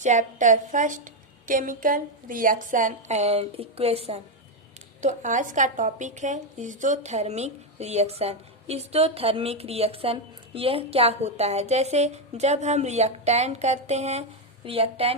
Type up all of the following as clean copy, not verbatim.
Chapter first chemical reaction and equation. तो आज का टॉपिक है इज़ोथर्मिक रिएक्शन। इज़ोथर्मिक रिएक्शन यह क्या होता है? जैसे जब हम रिएक्टेंट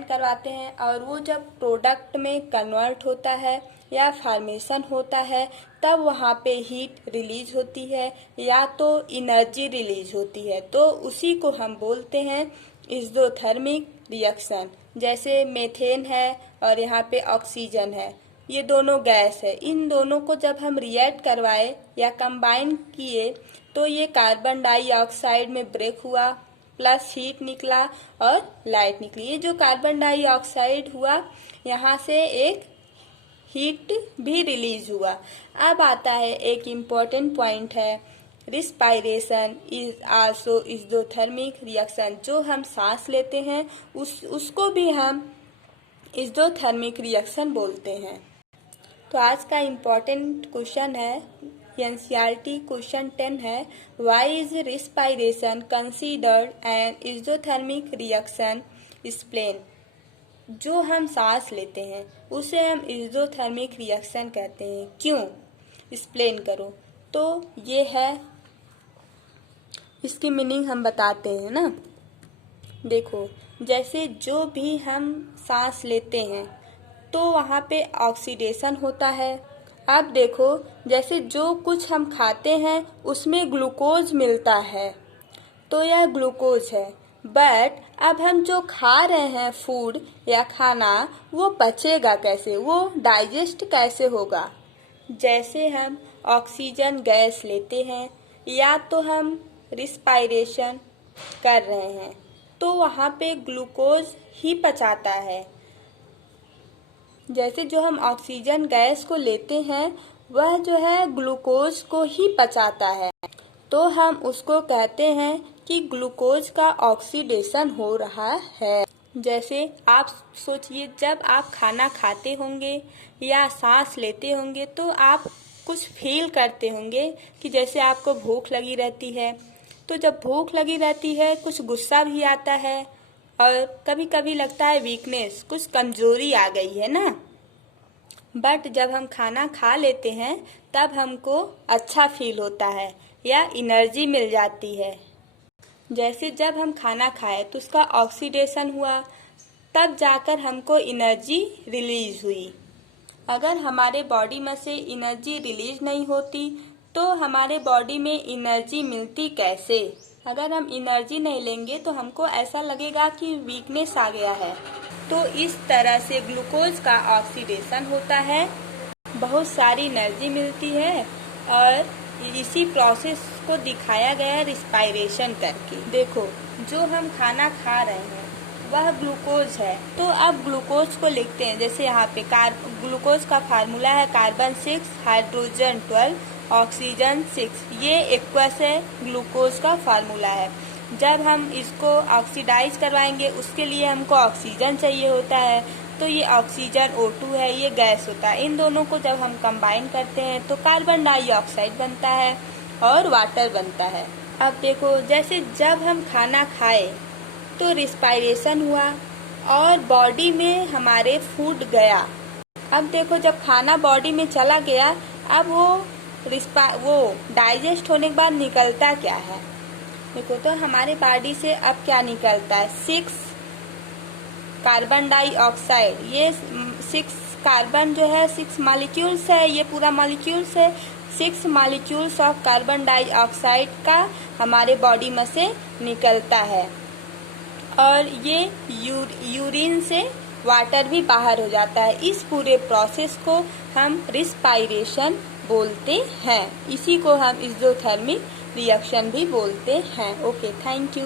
करवाते हैं और वो जब प्रोडक्ट में कन्वर्ट होता है या फॉर्मेशन होता है, तब वहाँ पे हीट रिलीज होती है या तो एनर्जी रिलीज होती है, तो उसी को हम बोलते हैं इज़ोथर्मिक रिएक्शन। जैसे मीथेन है और यहाँ पे ऑक्सीजन है, ये दोनों गैस है। इन दोनों को जब हम रिएक्ट करवाए या कंबाइन किए तो ये कार्बन डाइऑक्साइड में ब्रेक हुआ, प्लस हीट निकला और लाइट निकली। ये जो कार्बन डाइऑक्साइड हुआ, यहाँ से एक हीट भी रिलीज हुआ। अब आता है एक इम्पोर्टेंट पॉइंट है, रिस्पायरेशन इज आल्सो इज़ोथर्मिक रिएक्शन। जो हम सांस लेते हैं उसको भी हम इज़ोथर्मिक रिएक्शन बोलते हैं। तो आज का इम्पोर्टेंट क्वेश्चन है, एनसीईआरटी क्वेश्चन 10 है, why is respiration considered an exothermic reaction, explain. जो हम सांस लेते हैं उसे हम इज़ोथर्मिक रिएक्शन कहते हैं, क्यों? एक्सप्लेन करो। तो ये है, इसकी मीनिंग हम बताते हैं ना। देखो, जैसे जो भी हम सांस लेते हैं तो वहाँ पे ऑक्सीडेशन होता है। अब देखो, जैसे जो कुछ हम खाते हैं उसमें ग्लूकोज मिलता है, तो यह ग्लूकोज है। बट अब हम जो खा रहे हैं फूड या खाना, वो पचेगा कैसे, वो डाइजेस्ट कैसे होगा? जैसे हम ऑक्सीजन गैस लेते हैं या तो हम रिस्पायरेशन कर रहे हैं, तो वहाँ पे ग्लूकोज ही पचाता है। जैसे जो हम ऑक्सीजन गैस को लेते हैं वह जो है ग्लूकोज को ही पचाता है, तो हम उसको कहते हैं कि ग्लूकोज का ऑक्सीडेशन हो रहा है। जैसे आप सोचिए, जब आप खाना खाते होंगे या सांस लेते होंगे तो आप कुछ फील करते होंगे कि जैसे आपको भूख लगी रहती है। तो जब भूख लगी रहती है, कुछ गुस्सा भी आता है और कभी कभी लगता है वीकनेस, कुछ कमजोरी आ गई है ना। बट जब हम खाना खा लेते हैं तब हमको अच्छा फील होता है या एनर्जी मिल जाती है। जैसे जब हम खाना खाए तो उसका ऑक्सीडेशन हुआ, तब जाकर हमको एनर्जी रिलीज हुई। अगर हमारे बॉडी में से एनर्जी रिलीज नहीं होती तो हमारे बॉडी में एनर्जी मिलती कैसे? अगर हम एनर्जी नहीं लेंगे तो हमको ऐसा लगेगा कि वीकनेस आ गया है। तो इस तरह से ग्लूकोज का ऑक्सीडेशन होता है, बहुत सारी एनर्जी मिलती है और इसी प्रोसेस को दिखाया गया है रिस्पायरेशन करके। देखो, जो हम खाना खा रहे हैं वह ग्लूकोज है, तो अब ग्लूकोज को लिखते हैं। जैसे यहाँ पे ग्लूकोज का फार्मूला है कार्बन 6, हाइड्रोजन 12, ऑक्सीजन 6। ये एक्वस है, ग्लूकोज का फार्मूला है। जब हम इसको ऑक्सीडाइज करवाएंगे उसके लिए हमको ऑक्सीजन चाहिए होता है, तो ये ऑक्सीजन O2 है, ये गैस होता है। इन दोनों को जब हम कंबाइन करते हैं तो कार्बन डाइऑक्साइड बनता है और वाटर बनता है। अब देखो, जैसे जब हम खाना खाए तो रिस्पायरेशन हुआ और बॉडी में हमारे फूड गया। अब देखो, जब खाना बॉडी में चला गया, अब वो डाइजेस्ट होने के बाद निकलता क्या है? देखो, तो हमारे बॉडी से अब क्या निकलता है? 6 कार्बन डाइऑक्साइड। ये 6 कार्बन जो है 6 मॉलिक्यूल्स है, ये पूरा मॉलिक्यूल्स है। 6 मॉलिक्यूल्स ऑफ कार्बन डाइऑक्साइड का हमारे बॉडी में से निकलता है और ये यूरिन से वाटर भी बाहर हो जाता है। इस पूरे प्रोसेस को हम रिस्पायरेशन बोलते हैं। इसी को हम इज़ोथर्मिक रिएक्शन भी बोलते हैं। Okay, thank you.